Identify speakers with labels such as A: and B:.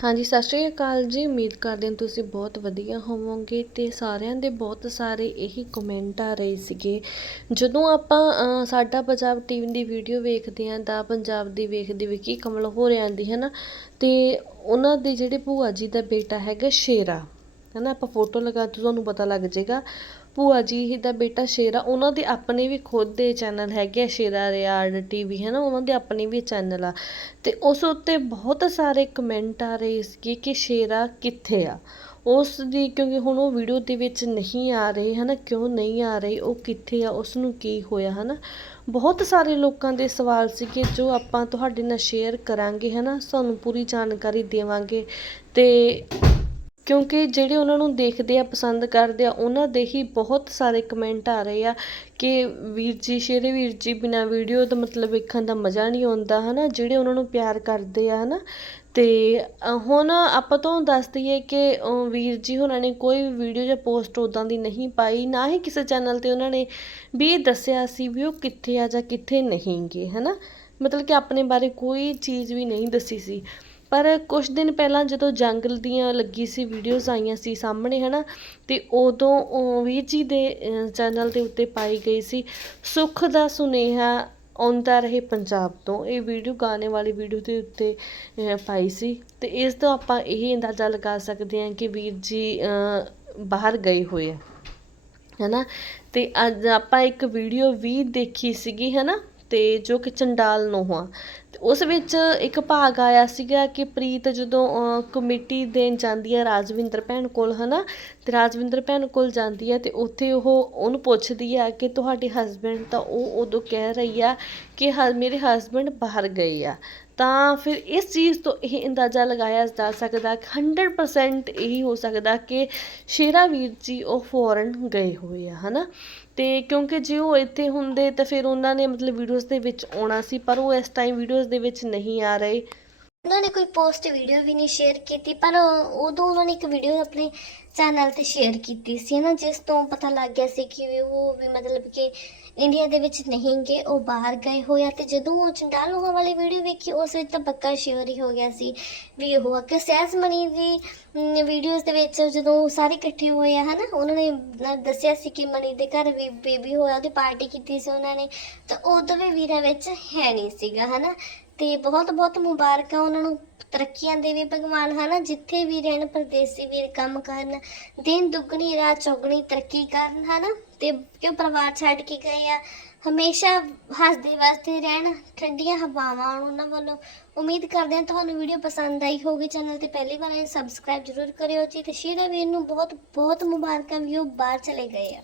A: ਹਾਂਜੀ, ਸਤਿ ਸ਼੍ਰੀ ਅਕਾਲ ਜੀ। ਉਮੀਦ ਕਰਦੇ ਹਾਂ ਤੁਸੀਂ ਬਹੁਤ ਵਧੀਆ ਹੋਵੋਗੇ ਤੇ ਸਾਰਿਆਂ ਦੇ ਬਹੁਤ ਸਾਰੇ ਇਹੀ ਕਮੈਂਟ ਆ ਰਹੇ ਸੀਗੇ। ਜਦੋਂ ਆਪਾਂ ਸਾਡਾ ਪੰਜਾਬ ਟੀਵੀ ਦੀ ਵੀਡੀਓ ਵੇਖਦੇ ਹਾਂ ਤਾਂ ਪੰਜਾਬ ਦੀ ਵੇਖਦੇ ਵਿੱਕੀ ਕਮਲ ਹੋ ਹੋਰਿਆਂ ਦੀ ਹੈ ਨਾ ਤੇ ਉਹਨਾਂ ਦੇ ਜਿਹੜੇ ਭੂਆ ਜੀ ਦਾ ਬੇਟਾ ਹੈਗਾ ਸ਼ੇਰਾ ਹੈ ਨਾ ਆਪਾਂ ਫੋਟੋ ਲਗਾ ਕੇ ਤੁਹਾਨੂੰ ਪਤਾ ਲੱਗ ਜਾਏਗਾ। ਭੂਆ ਜੀ ਦਾ ਬੇਟਾ ਸ਼ੇਰਾ, ਉਹਨਾਂ ਦੇ ਆਪਣੇ ਵੀ ਖੁਦ ਦੇ ਚੈਨਲ ਹੈਗੇ ਆ, ਸ਼ੇਰਾ ਰਿਆੜ ਟੀਵੀ ਹੈ ਨਾ ਉਹਨਾਂ ਦੇ ਆਪਣੇ ਵੀ ਚੈਨਲ ਆ। ਤੇ ਉਸ ਉੱਤੇ ਬਹੁਤ ਸਾਰੇ ਕਮੈਂਟ ਆ ਰਹੇ ਸੀਗੇ ਕਿ ਸ਼ੇਰਾ ਕਿੱਥੇ ਆ? ਉਸ ਦੀ, ਕਿਉਂਕਿ ਹੁਣ ਉਹ ਵੀਡੀਓ ਦੇ ਵਿੱਚ ਨਹੀਂ ਆ ਰਹੇ ਨਾ ਕਿਉਂ ਨਹੀਂ ਆ ਰਹੇ, ਉਹ ਕਿੱਥੇ ਆ, ਉਸ ਨੂੰ ਕੀ ਹੋਇਆ ਹੈ ਨਾ ਬਹੁਤ ਸਾਰੇ ਲੋਕਾਂ ਦੇ ਸਵਾਲ ਸੀਗੇ ਜੋ ਆਪਾਂ ਤੁਹਾਡੇ ਨਾਲ ਸ਼ੇਅਰ ਕਰਾਂਗੇ ਹੈ ਨਾ ਤੁਹਾਨੂੰ ਪੂਰੀ ਜਾਣਕਾਰੀ ਦੇਵਾਂਗੇ। ਤੇ ਕਿਉਂਕਿ ਜਿਹੜੇ ਉਹਨਾਂ ਨੂੰ ਦੇਖਦੇ ਆ ਪਸੰਦ ਕਰਦੇ ਆ ਉਹਨਾਂ ਦੇ ਹੀ ਬਹੁਤ ਸਾਰੇ ਕਮੈਂਟ ਆ ਰਹੇ ਆ ਕਿ ਵੀਰ ਜੀ ਸ਼ੇਰੇ ਵੀਰ ਜੀ ਬਿਨਾ ਵੀਡੀਓ ਦਾ ਮਤਲਬ ਵੇਖਣ ਦਾ ਮਜ਼ਾ ਨਹੀਂ ਆਉਂਦਾ ਹਨਾ? ਜਿਹੜੇ ਉਹਨਾਂ ਨੂੰ ਪਿਆਰ ਕਰਦੇ ਆ ਹਨਾ? ਤੇ ਅ, ਹੁਣ ਆਪਾਂ ਤੋਂ ਦੱਸ ਦਈਏ ਕਿ ਵੀਰ ਜੀ ਹੋਰਾਂ ਨੇ ਕੋਈ ਵੀਡੀਓ ਜਾਂ ਪੋਸਟ ਉਦਾਂ ਦੀ ਨਹੀਂ ਪਾਈ ਨਾ ਹੀ ਕਿਸੇ ਚੈਨਲ ਤੇ ਉਹਨਾਂ ਨੇ ਵੀ ਦੱਸਿਆ ਸੀ ਵੀ ਉਹ ਕਿੱਥੇ ਆ ਜਾਂ ਕਿੱਥੇ ਨਹੀਂ ਗੇ ਹਨਾ? ਮਤਲਬ ਕਿ ਆਪਣੇ ਬਾਰੇ ਕੋਈ ਚੀਜ਼ ਵੀ ਨਹੀਂ ਦੱਸੀ ਸੀ। ਪਰ ਕੁਛ ਦਿਨ ਪਹਿਲਾਂ ਜਦੋਂ ਜੰਗਲ ਦੀਆਂ ਲੱਗੀ ਸੀ ਵੀਡੀਓਜ਼ ਆਈਆਂ ਸੀ ਸਾਹਮਣੇ ਹੈ ਨਾ ਅਤੇ ਉਦੋਂ ਵੀਰ ਜੀ ਦੇ ਚੈਨਲ ਦੇ ਉੱਤੇ ਪਾਈ ਗਈ ਸੀ, ਸੁੱਖ ਦਾ ਸੁਨੇਹਾ ਆਉਂਦਾ ਰਹੇ ਪੰਜਾਬ ਤੋਂ। ਇਹ ਵੀਡੀਓ ਗਾਣੇ ਵਾਲੀ ਵੀਡੀਓ ਦੇ ਉੱਤੇ ਪਾਈ ਸੀ ਅਤੇ ਇਸ ਤੋਂ ਆਪਾਂ ਇਹ ਅੰਦਾਜ਼ਾ ਲਗਾ ਸਕਦੇ ਹਾਂ ਕਿ ਵੀਰ ਜੀ ਬਾਹਰ ਗਏ ਹੋਏ ਆ, ਹੈਨਾ, ਤੇ ਅੱਜ ਆਪਾਂ ਇੱਕ ਵੀਡੀਓ ਵੀ ਦੇਖੀ ਸੀਗੀ, ਹੈਨਾ, ਤੇ ਜੋ ਕਿ ਚੰਡਾਲ ਨੂੰ ਤੇ ਉਸ ਵਿੱਚ ਇੱਕ ਭਾਗ ਆਇਆ ਸੀਗਾ ਕਿ ਪ੍ਰੀਤ ਜਦੋਂ ਕਮੇਟੀ ਦੇਣ ਜਾਂਦੀ ਹੈ ਰਾਜਵਿੰਦਰ ਭੈਣ ਕੋਲ ਹੈ ਨਾ ਅਤੇ ਰਾਜਵਿੰਦਰ ਭੈਣ ਕੋਲ ਜਾਂਦੀ ਹੈ ਅਤੇ ਉੱਥੇ ਉਹ, ਉਹਨੂੰ ਪੁੱਛਦੀ ਆ ਕਿ ਤੁਹਾਡੇ ਹਸਬੈਂਡ ਤਾਂ ਉਹ ਉਦੋਂ ਕਹਿ ਰਹੀ ਆ ਕਿ ਹ, ਮੇਰੇ ਹਸਬੈਂਡ ਬਾਹਰ ਗਏ ਆ। ਤਾਂ ਫਿਰ ਇਸ ਚੀਜ਼ ਤੋਂ ਇਹ ਅੰਦਾਜ਼ਾ ਲਗਾਇਆ ਜਾ ਸਕਦਾ ਕਿ 100% ਇਹੀ ਹੋ ਸਕਦਾ ਕਿ ਸ਼ੇਰਾ ਵੀਰ ਜੀ ਉਹ ਫੋਰਨ ਗਏ ਹੋਏ ਆ, ਹਨਾ? ਤੇ ਕਿਉਂਕਿ ਜੇ ਉਹ ਇੱਥੇ ਹੁੰਦੇ ਤਾਂ ਫਿਰ ਉਹਨਾਂ ਨੇ ਮਤਲਬ ਵੀਡੀਓਜ਼ ਦੇ ਵਿੱਚ ਆਉਣਾ ਸੀ, ਪਰ ਉਹ ਇਸ ਟਾਈਮ ਵੀਡੀਓ ਵੀਡੀਓਜ਼ ਦੇ ਵਿੱਚ ਨਹੀਂ ਆ ਰਹੇ।
B: ਉਹਨਾਂ ਨੇ ਕੋਈ ਪੋਸਟ ਵੀਡੀਓ ਵੀ ਨਹੀਂ ਸ਼ੇਅਰ ਕੀਤੀ, ਪਰ ਉਦੋਂ ਉਹਨਾਂ ਨੇ ਇੱਕ ਵੀਡੀਓ ਆਪਣੇ ਚੈਨਲ ਤੇ ਸ਼ੇਅਰ ਕੀਤੀ ਸੀ ਨਾ, ਜਿਸ ਤੋਂ ਪਤਾ ਲੱਗ ਗਿਆ ਸੀ ਕਿ ਉਹ ਵੀ ਮਤਲਬ ਕਿ ਇੰਡੀਆ ਦੇ ਵਿੱਚ ਨਹੀਂ ਗਏ, ਉਹ ਬਾਹਰ ਗਏ ਹੋਏ ਤੇ ਜਦੋਂ ਉਹ ਚੰਡਾਲ ਹੋਣ ਵਾਲੀ ਵੀਡੀਓ ਵੇਖੀ, ਉਸ ਵਿੱਚ ਤਾਂ ਪੱਕਾ ਸ਼ੇਅਰ ਹੀ ਹੋ ਗਿਆ ਸੀ ਵੀ ਉਹ ਆ ਕਿ ਸਹਿਜ ਮਣੀ ਦੀ ਵੀਡੀਓਜ਼ ਦੇ ਵਿੱਚ ਜਦੋਂ ਸਾਰੇ ਇਕੱਠੇ ਹੋਏ ਆ, ਹਨਾ, ਉਹਨਾਂ ਨੇ ਨ- ਦੱਸਿਆ ਸੀ ਕਿ ਮਣੀ ਦੇ ਘਰ ਵੀ ਬੇਬੀ ਹੋਇਆ, ਉਹਦੀ ਪਾਰਟੀ ਕੀਤੀ ਸੀ ਉਹਨਾਂ ਨੇ, ਤਾਂ ਉਦੋਂ ਵੀ ਵੀਰਾਂ ਵਿੱਚ ਹੈ ਨਹੀਂ ਸੀਗਾ, ਹਨਾ, ਤੇ ਬਹੁਤ ਬਹੁਤ ਮੁਬਾਰਕਾਂ ਉਹਨਾਂ ਨੂੰ, ਤਰੱਕੀਆਂ ਦੇਵੇ ਭਗਵਾਨ, ਹਨਾ, ਜਿੱਥੇ ਵੀ ਰਹਿਣ, ਪਰਦੇਸੀ ਵੀਰ ਕੰਮ ਕਰਨ, ਦਿਨ ਦੁੱਗਣੀ, ਰਾਤ ਚੌਗਣੀ ਤਰੱਕੀ ਕਰਨ, ਹਨਾ, ਤੇ ਕਿਉਂ ਪਰਿਵਾਰ ਛੱਡ ਕੇ ਗਏ ਆ ਹਮੇਸ਼ਾ ਹੱਸਦੇ ਵਸਦੇ ਰਹਿਣ, ਠੰਡੀਆਂ ਹਵਾਵਾਂ ਆਉਣ, ਉਹਨਾਂ ਵੱਲੋਂ ਉਮੀਦ ਕਰਦੇ ਹਾਂ ਤੁਹਾਨੂੰ ਵੀਡੀਓ ਪਸੰਦ ਆਈ ਹੋਵੇ ਚੈਨਲ ਤੇ ਪਹਿਲੀ ਵਾਰ ਆਏ ਸਬਸਕ੍ਰਾਈਬ ਜ਼ਰੂਰ ਕਰਿਓ ਜੀ ਤੇ ਸ਼ੇਰਾ ਵੀਰ ਨੂੰ ਬਹੁਤ ਬਹੁਤ ਮੁਬਾਰਕਾਂ ਵੀ ਉਹ ਬਾਹਰ ਚਲੇ ਗਏ ਆ।